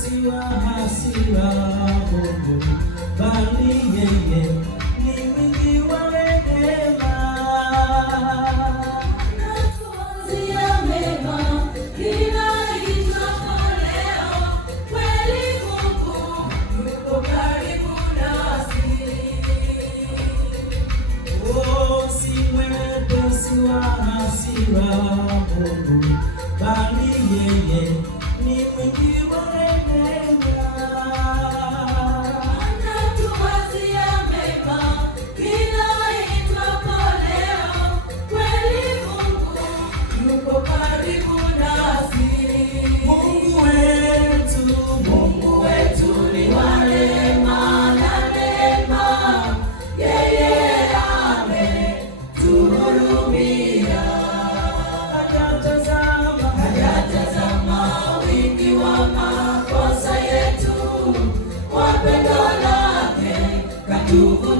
Siwa hasira Mungu, bali yeye ni mwingi wa rehema. Anatuwazia mema kila itwapo leo, kweli Mungu yuko karibu nasi. Oh, si mwepesi wa hasira Mungu, bali yeye ni mwingi wa rehema. Anatuwazia mema kila itwapo leo, kweli Mungu yuko karibu nasi. Mungu wetu ni wa rehema na neema, yeye ametuhurumia. Hajatazama wingi wa makosa yetu, kwa pendo lake katuvumilia.